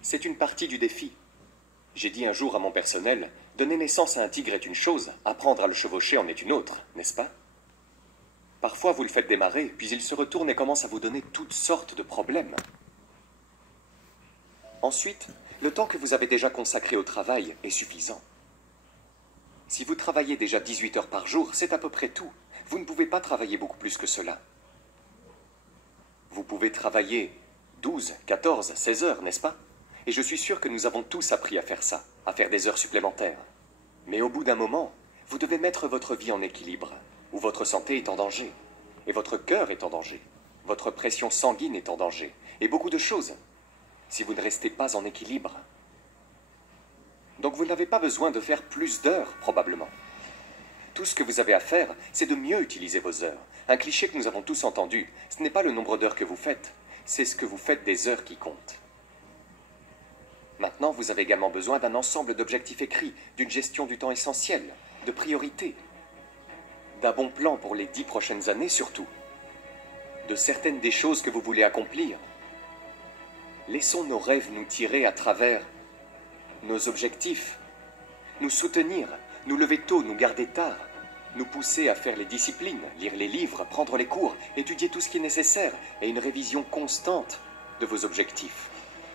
C'est une partie du défi. J'ai dit un jour à mon personnel, donner naissance à un tigre est une chose, apprendre à le chevaucher en est une autre, n'est-ce pas? Parfois vous le faites démarrer, puis il se retourne et commence à vous donner toutes sortes de problèmes. Ensuite, le temps que vous avez déjà consacré au travail est suffisant. Si vous travaillez déjà 18 heures par jour, c'est à peu près tout. Vous ne pouvez pas travailler beaucoup plus que cela. Vous pouvez travailler 12, 14, 16 heures, n'est-ce pas? Et je suis sûr que nous avons tous appris à faire ça, à faire des heures supplémentaires. Mais au bout d'un moment, vous devez mettre votre vie en équilibre, où votre santé est en danger, et votre cœur est en danger, votre pression sanguine est en danger, et beaucoup de choses, si vous ne restez pas en équilibre. Donc vous n'avez pas besoin de faire plus d'heures, probablement. Tout ce que vous avez à faire, c'est de mieux utiliser vos heures. Un cliché que nous avons tous entendu, ce n'est pas le nombre d'heures que vous faites, c'est ce que vous faites des heures qui comptent. Maintenant, vous avez également besoin d'un ensemble d'objectifs écrits, d'une gestion du temps essentielle, de priorités, d'un bon plan pour les 10 prochaines années surtout, de certaines des choses que vous voulez accomplir. Laissons nos rêves nous tirer à travers nos objectifs, nous soutenir, nous lever tôt, nous garder tard, nous pousser à faire les disciplines, lire les livres, prendre les cours, étudier tout ce qui est nécessaire et une révision constante de vos objectifs.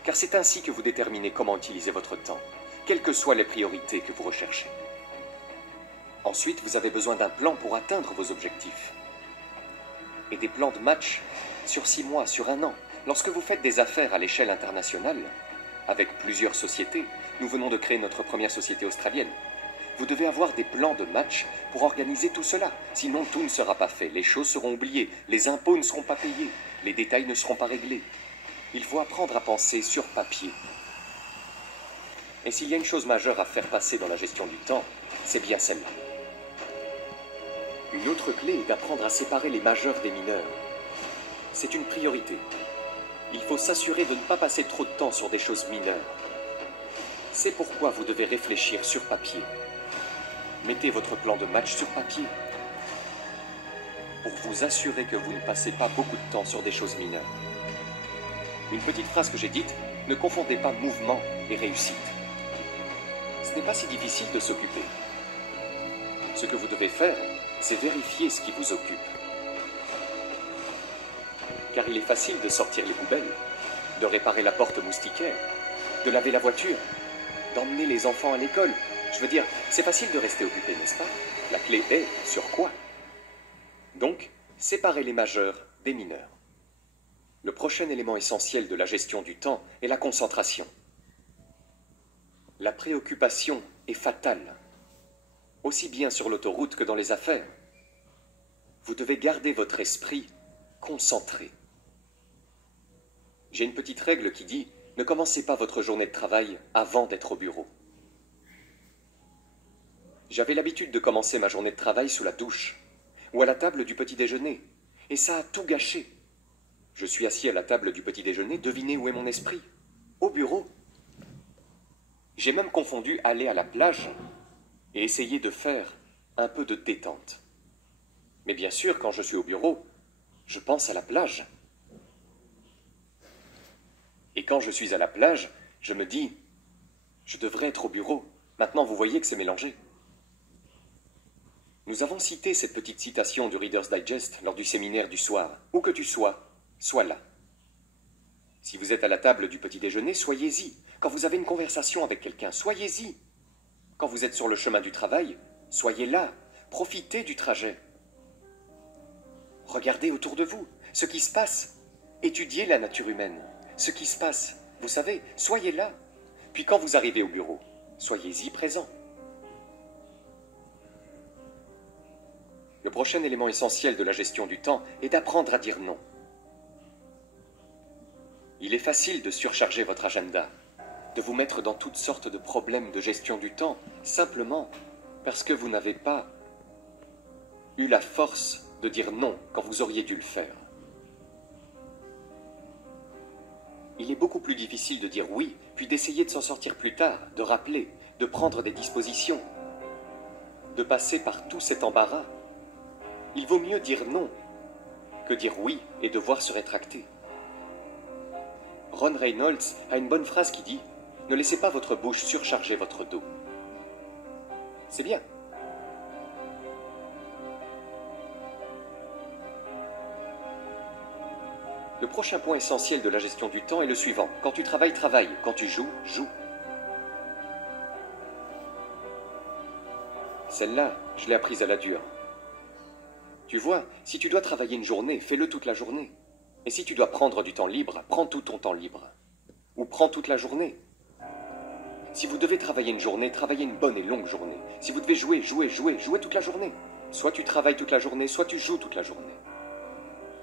Car c'est ainsi que vous déterminez comment utiliser votre temps, quelles que soient les priorités que vous recherchez. Ensuite, vous avez besoin d'un plan pour atteindre vos objectifs. Et des plans de match sur 6 mois, sur 1 an. Lorsque vous faites des affaires à l'échelle internationale, avec plusieurs sociétés, nous venons de créer notre première société australienne, vous devez avoir des plans de match pour organiser tout cela. Sinon, tout ne sera pas fait, les choses seront oubliées, les impôts ne seront pas payés, les détails ne seront pas réglés. Il faut apprendre à penser sur papier. Et s'il y a une chose majeure à faire passer dans la gestion du temps, c'est bien celle-là. Une autre clé est d'apprendre à séparer les majeurs des mineurs. C'est une priorité. Il faut s'assurer de ne pas passer trop de temps sur des choses mineures. C'est pourquoi vous devez réfléchir sur papier. Mettez votre plan de match sur papier pour vous assurer que vous ne passez pas beaucoup de temps sur des choses mineures. Une petite phrase que j'ai dite, ne confondez pas mouvement et réussite. Ce n'est pas si difficile de s'occuper. Ce que vous devez faire, c'est vérifier ce qui vous occupe. Car il est facile de sortir les poubelles, de réparer la porte moustiquaire, de laver la voiture, d'emmener les enfants à l'école. Je veux dire, c'est facile de rester occupé, n'est-ce pas? La clé est sur quoi? Donc, séparez les majeurs des mineurs. Le prochain élément essentiel de la gestion du temps est la concentration. La préoccupation est fatale, aussi bien sur l'autoroute que dans les affaires. Vous devez garder votre esprit concentré. J'ai une petite règle qui dit « Ne commencez pas votre journée de travail avant d'être au bureau ». J'avais l'habitude de commencer ma journée de travail sous la douche ou à la table du petit déjeuner, et ça a tout gâché. Je suis assis à la table du petit déjeuner, devinez où est mon esprit? Au bureau. J'ai même confondu aller à la plage et essayer de faire un peu de détente. Mais bien sûr, quand je suis au bureau, je pense à la plage. Et quand je suis à la plage, je me dis, je devrais être au bureau. Maintenant, vous voyez que c'est mélangé. Nous avons cité cette petite citation du Reader's Digest lors du séminaire du soir. Où que tu sois, sois là. Si vous êtes à la table du petit déjeuner, soyez-y. Quand vous avez une conversation avec quelqu'un, soyez-y. Quand vous êtes sur le chemin du travail, soyez là. Profitez du trajet. Regardez autour de vous ce qui se passe. Étudiez la nature humaine. Ce qui se passe, vous savez, soyez là. Puis quand vous arrivez au bureau, soyez-y présent. Le prochain élément essentiel de la gestion du temps est d'apprendre à dire non. Il est facile de surcharger votre agenda, de vous mettre dans toutes sortes de problèmes de gestion du temps, simplement parce que vous n'avez pas eu la force de dire non quand vous auriez dû le faire. Il est beaucoup plus difficile de dire oui, puis d'essayer de s'en sortir plus tard, de rappeler, de prendre des dispositions, de passer par tout cet embarras. Il vaut mieux dire non que dire oui et devoir se rétracter. Ron Reynolds a une bonne phrase qui dit « Ne laissez pas votre bouche surcharger votre dos ». C'est bien. Le prochain point essentiel de la gestion du temps est le suivant. Quand tu travailles, travaille. Quand tu joues, joue. Celle-là, je l'ai apprise à la dure. Tu vois, si tu dois travailler une journée, fais-le toute la journée. Et si tu dois prendre du temps libre, prends tout ton temps libre. Ou prends toute la journée. Si vous devez travailler une journée, travaillez une bonne et longue journée. Si vous devez jouer toute la journée. Soit tu travailles toute la journée, soit tu joues toute la journée.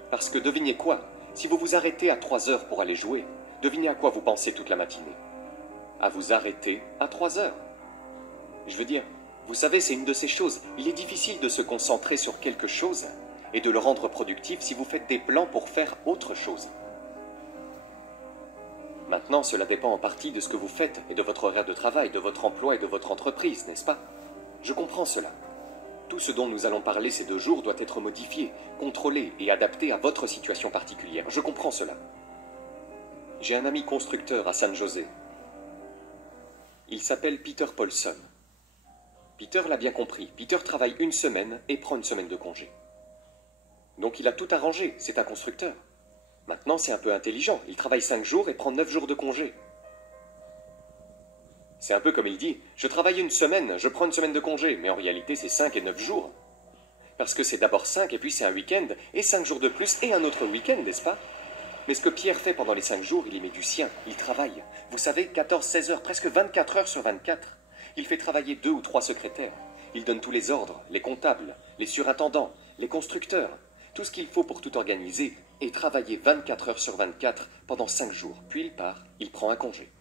Parce que devinez quoi? Si vous vous arrêtez à 3 heures pour aller jouer, devinez à quoi vous pensez toute la matinée. À vous arrêter à 3 heures. Je veux dire, vous savez, c'est une de ces choses. Il est difficile de se concentrer sur quelque chose et de le rendre productif si vous faites des plans pour faire autre chose. Maintenant, cela dépend en partie de ce que vous faites et de votre horaire de travail, de votre emploi et de votre entreprise, n'est-ce pas? Je comprends cela. Tout ce dont nous allons parler ces 2 jours doit être modifié, contrôlé et adapté à votre situation particulière. Je comprends cela. J'ai un ami constructeur à San José. Il s'appelle Peter Paulson. Peter l'a bien compris. Peter travaille 1 semaine et prend 1 semaine de congé. Donc il a tout arrangé, c'est un constructeur. Maintenant, c'est un peu intelligent. Il travaille 5 jours et prend 9 jours de congé. C'est un peu comme il dit, je travaille 1 semaine, je prends 1 semaine de congé, mais en réalité c'est 5 et 9 jours. Parce que c'est d'abord 5 et puis c'est un week-end, et 5 jours de plus et un autre week-end, n'est-ce pas? Mais ce que Pierre fait pendant les 5 jours, il y met du sien, il travaille. Vous savez, 14-16 heures, presque 24 heures sur 24. Il fait travailler 2 ou 3 secrétaires. Il donne tous les ordres, les comptables, les surintendants, les constructeurs, tout ce qu'il faut pour tout organiser, et travailler 24 heures sur 24 pendant 5 jours. Puis il part, il prend un congé.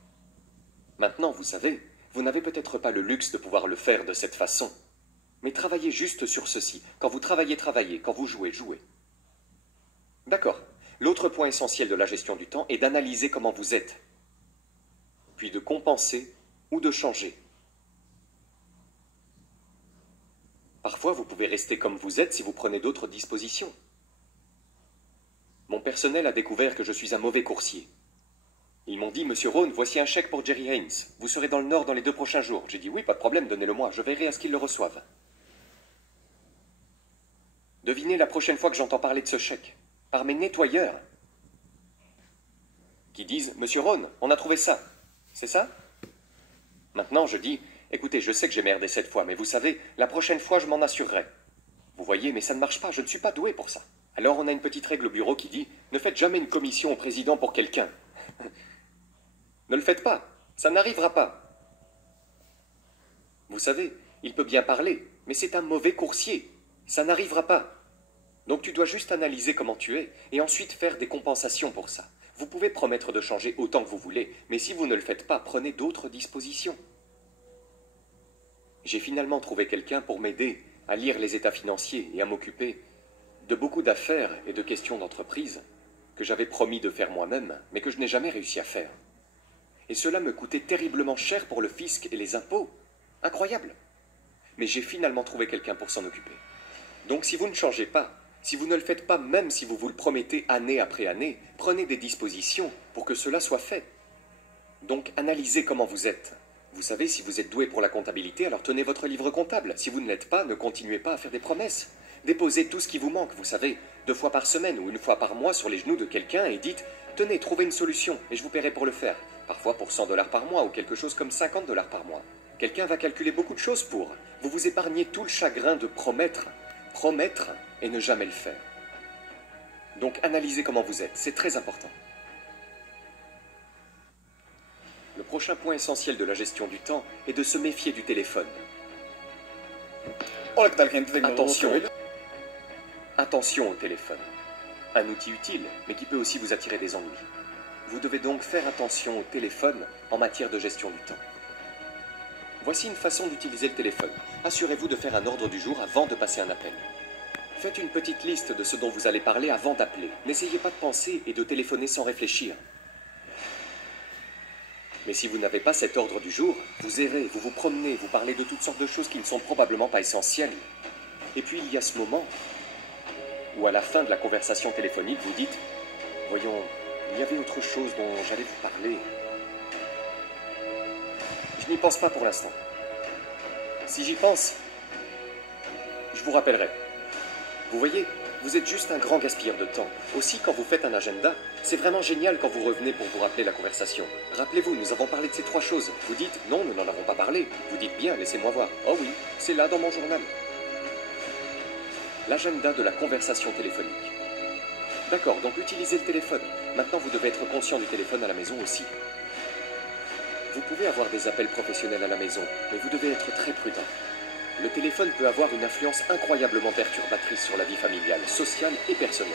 Maintenant, vous savez, vous n'avez peut-être pas le luxe de pouvoir le faire de cette façon. Mais travaillez juste sur ceci. Quand vous travaillez, travaillez. Quand vous jouez, jouez. D'accord. L'autre point essentiel de la gestion du temps est d'analyser comment vous êtes. Puis de compenser ou de changer. Parfois, vous pouvez rester comme vous êtes si vous prenez d'autres dispositions. Mon personnel a découvert que je suis un mauvais coursier. Ils m'ont dit, Monsieur Rohn, voici un chèque pour Jerry Haynes. Vous serez dans le Nord dans les 2 prochains jours. J'ai dit, oui, pas de problème, donnez-le-moi. Je verrai à ce qu'ils le reçoivent. Devinez la prochaine fois que j'entends parler de ce chèque. Par mes nettoyeurs. Qui disent, Monsieur Rohn, on a trouvé ça. C'est ça? Maintenant, je dis, écoutez, je sais que j'ai merdé cette fois, mais vous savez, la prochaine fois, je m'en assurerai. Vous voyez, mais ça ne marche pas, je ne suis pas doué pour ça. Alors on a une petite règle au bureau qui dit, ne faites jamais une commission au président pour quelqu'un. Ne le faites pas, ça n'arrivera pas. Vous savez, il peut bien parler, mais c'est un mauvais coursier. Ça n'arrivera pas. Donc tu dois juste analyser comment tu es, et ensuite faire des compensations pour ça. Vous pouvez promettre de changer autant que vous voulez, mais si vous ne le faites pas, prenez d'autres dispositions. J'ai finalement trouvé quelqu'un pour m'aider à lire les états financiers et à m'occuper de beaucoup d'affaires et de questions d'entreprise que j'avais promis de faire moi-même, mais que je n'ai jamais réussi à faire. Et cela me coûtait terriblement cher pour le fisc et les impôts. Incroyable. Mais j'ai finalement trouvé quelqu'un pour s'en occuper. Donc si vous ne changez pas, si vous ne le faites pas même si vous vous le promettez année après année, prenez des dispositions pour que cela soit fait. Donc analysez comment vous êtes. Vous savez, si vous êtes doué pour la comptabilité, alors tenez votre livre comptable. Si vous ne l'êtes pas, ne continuez pas à faire des promesses. Déposez tout ce qui vous manque, vous savez, 2 fois par semaine ou 1 fois par mois sur les genoux de quelqu'un et dites « Tenez, trouvez une solution et je vous paierai pour le faire. » Parfois pour 100 $ par mois ou quelque chose comme 50 $ par mois. Quelqu'un va calculer beaucoup de choses pour. Vous vous épargnez tout le chagrin de promettre et ne jamais le faire. Donc analysez comment vous êtes, c'est très important. Le prochain point essentiel de la gestion du temps est de se méfier du téléphone. Attention. Attention au téléphone. Un outil utile, mais qui peut aussi vous attirer des ennuis. Vous devez donc faire attention au téléphone en matière de gestion du temps. Voici une façon d'utiliser le téléphone. Assurez-vous de faire un ordre du jour avant de passer un appel. Faites une petite liste de ce dont vous allez parler avant d'appeler. N'essayez pas de penser et de téléphoner sans réfléchir. Mais si vous n'avez pas cet ordre du jour, vous errez, vous vous promenez, vous parlez de toutes sortes de choses qui ne sont probablement pas essentielles. Et puis il y a ce moment où à la fin de la conversation téléphonique, vous dites « Voyons, il y avait autre chose dont j'allais vous parler. Je n'y pense pas pour l'instant. Si j'y pense, je vous rappellerai. Vous voyez, vous êtes juste un grand gaspilleur de temps. Aussi, quand vous faites un agenda, c'est vraiment génial quand vous revenez pour vous rappeler la conversation. Rappelez-vous, nous avons parlé de ces 3 choses. Vous dites, non, nous n'en avons pas parlé. Vous dites bien, laissez-moi voir. Oh oui, c'est là dans mon journal. L'agenda de la conversation téléphonique. D'accord, donc utilisez le téléphone. Maintenant, vous devez être conscient du téléphone à la maison aussi. Vous pouvez avoir des appels professionnels à la maison, mais vous devez être très prudent. Le téléphone peut avoir une influence incroyablement perturbatrice sur la vie familiale, sociale et personnelle.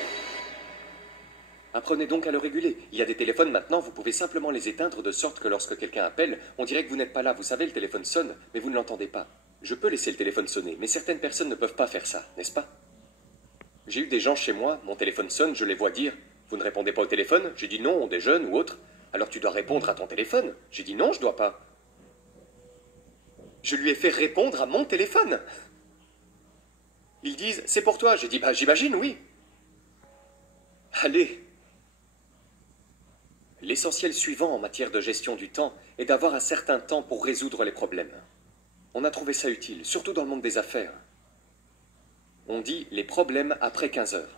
Apprenez donc à le réguler. Il y a des téléphones maintenant, vous pouvez simplement les éteindre de sorte que lorsque quelqu'un appelle, on dirait que vous n'êtes pas là. Vous savez, le téléphone sonne, mais vous ne l'entendez pas. Je peux laisser le téléphone sonner, mais certaines personnes ne peuvent pas faire ça, n'est-ce pas? J'ai eu des gens chez moi, mon téléphone sonne, je les vois dire « Vous ne répondez pas au téléphone ?» J'ai dit non, on déjeune ou autre. Alors tu dois répondre à ton téléphone. J'ai dit non, je dois pas. Je lui ai fait répondre à mon téléphone. Ils disent « C'est pour toi ». J'ai dit « Bah j'imagine, oui ». Allez. L'essentiel suivant en matière de gestion du temps est d'avoir un certain temps pour résoudre les problèmes. On a trouvé ça utile, surtout dans le monde des affaires. On dit les problèmes après 15 heures.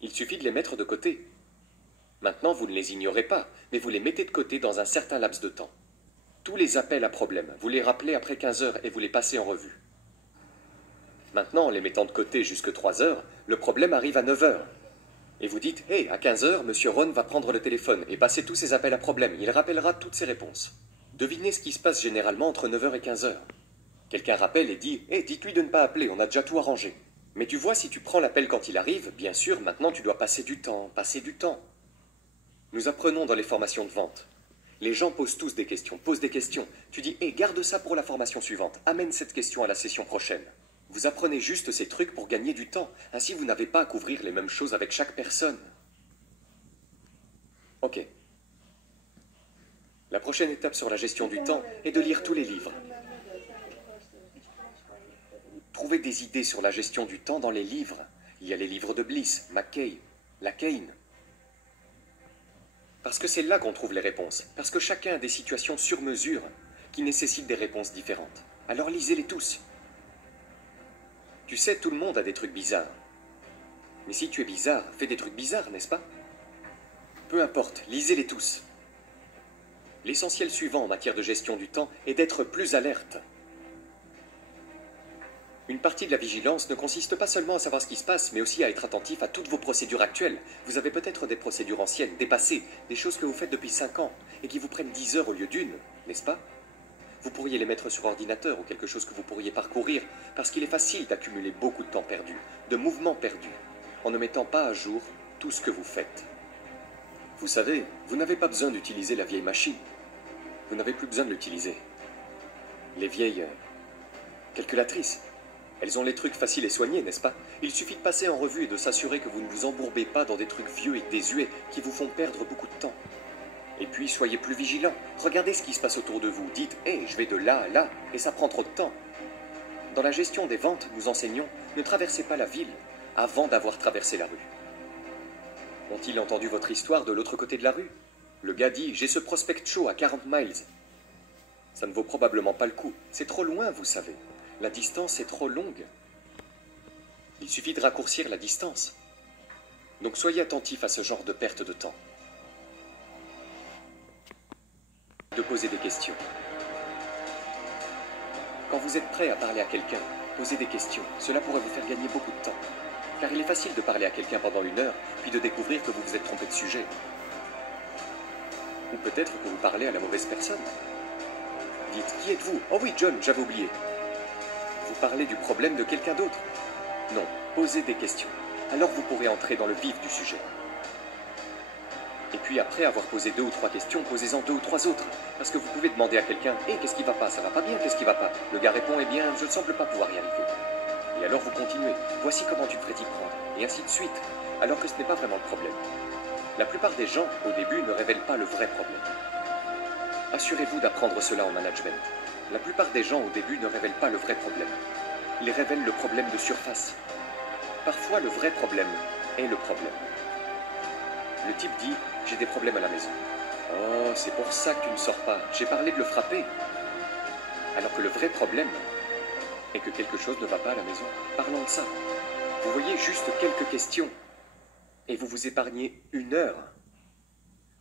Il suffit de les mettre de côté. Maintenant, vous ne les ignorez pas, mais vous les mettez de côté dans un certain laps de temps. Tous les appels à problème, vous les rappelez après 15 heures et vous les passez en revue. Maintenant, en les mettant de côté jusque 3 heures, le problème arrive à 9 heures. Et vous dites, hé, à 15 heures, Monsieur Ron va prendre le téléphone et passer tous ses appels à problème. Il rappellera toutes ses réponses. Devinez ce qui se passe généralement entre 9 heures et 15 heures. Quelqu'un rappelle et dit « Hé, dites-lui de ne pas appeler, on a déjà tout arrangé. » Mais tu vois, si tu prends l'appel quand il arrive, bien sûr, maintenant tu dois passer du temps, passer du temps. Nous apprenons dans les formations de vente. Les gens posent tous des questions, posent des questions. Tu dis « Hé, garde ça pour la formation suivante, amène cette question à la session prochaine. » Vous apprenez juste ces trucs pour gagner du temps. Ainsi, vous n'avez pas à couvrir les mêmes choses avec chaque personne. Ok. La prochaine étape sur la gestion du temps est de lire tous les livres. Trouvez des idées sur la gestion du temps dans les livres. Il y a les livres de Bliss, McKay, Lacane. Parce que c'est là qu'on trouve les réponses. Parce que chacun a des situations sur mesure qui nécessitent des réponses différentes. Alors lisez-les tous. Tu sais, tout le monde a des trucs bizarres. Mais si tu es bizarre, fais des trucs bizarres, n'est-ce pas? Peu importe, lisez-les tous. L'essentiel suivant en matière de gestion du temps est d'être plus alerte. Une partie de la vigilance ne consiste pas seulement à savoir ce qui se passe, mais aussi à être attentif à toutes vos procédures actuelles. Vous avez peut-être des procédures anciennes, dépassées, des choses que vous faites depuis 5 ans, et qui vous prennent 10 heures au lieu d'une, n'est-ce pas? Vous pourriez les mettre sur ordinateur ou quelque chose que vous pourriez parcourir, parce qu'il est facile d'accumuler beaucoup de temps perdu, de mouvements perdus, en ne mettant pas à jour tout ce que vous faites. Vous savez, vous n'avez pas besoin d'utiliser la vieille machine. Vous n'avez plus besoin de l'utiliser. Les vieilles calculatrices. Elles ont les trucs faciles et soignés, n'est-ce pas? Il suffit de passer en revue et de s'assurer que vous ne vous embourbez pas dans des trucs vieux et désuets qui vous font perdre beaucoup de temps. Et puis, soyez plus vigilants. Regardez ce qui se passe autour de vous. Dites « Hé, je vais de là à là » et ça prend trop de temps. Dans la gestion des ventes, nous enseignons « Ne traversez pas la ville avant d'avoir traversé la rue ». Ont-ils entendu votre histoire de l'autre côté de la rue? Le gars dit « J'ai ce prospect show à 40 miles ». Ça ne vaut probablement pas le coup. C'est trop loin, vous savez. La distance est trop longue. Il suffit de raccourcir la distance. Donc soyez attentifs à ce genre de perte de temps. De poser des questions. Quand vous êtes prêt à parler à quelqu'un, posez des questions. Cela pourrait vous faire gagner beaucoup de temps. Car il est facile de parler à quelqu'un pendant 1 heure, puis de découvrir que vous vous êtes trompé de sujet. Ou peut-être que vous parlez à la mauvaise personne. Dites, qui êtes-vous? Oh oui, John, j'avais oublié. Vous parlez du problème de quelqu'un d'autre? Non, posez des questions. Alors vous pourrez entrer dans le vif du sujet. Et puis après avoir posé 2 ou 3 questions, posez-en 2 ou 3 autres. Parce que vous pouvez demander à quelqu'un « Hé, qu'est-ce qui va pas? Ça va pas bien, qu'est-ce qui va pas ?» Le gars répond « Eh bien, je ne semble pas pouvoir y arriver. » Et alors vous continuez « Voici comment tu devrais t'y prendre. » Et ainsi de suite. Alors que ce n'est pas vraiment le problème. La plupart des gens, au début, ne révèlent pas le vrai problème. Assurez-vous d'apprendre cela en management. La plupart des gens, au début, ne révèlent pas le vrai problème. Ils révèlent le problème de surface. Parfois, le vrai problème est le problème. Le type dit « J'ai des problèmes à la maison ». Oh, c'est pour ça que tu ne sors pas. J'ai parlé de le frapper. Alors que le vrai problème est que quelque chose ne va pas à la maison. Parlons de ça. Vous voyez, juste quelques questions. Et vous vous épargnez 1 heure.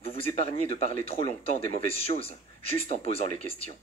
Vous vous épargnez de parler trop longtemps des mauvaises choses, juste en posant les questions.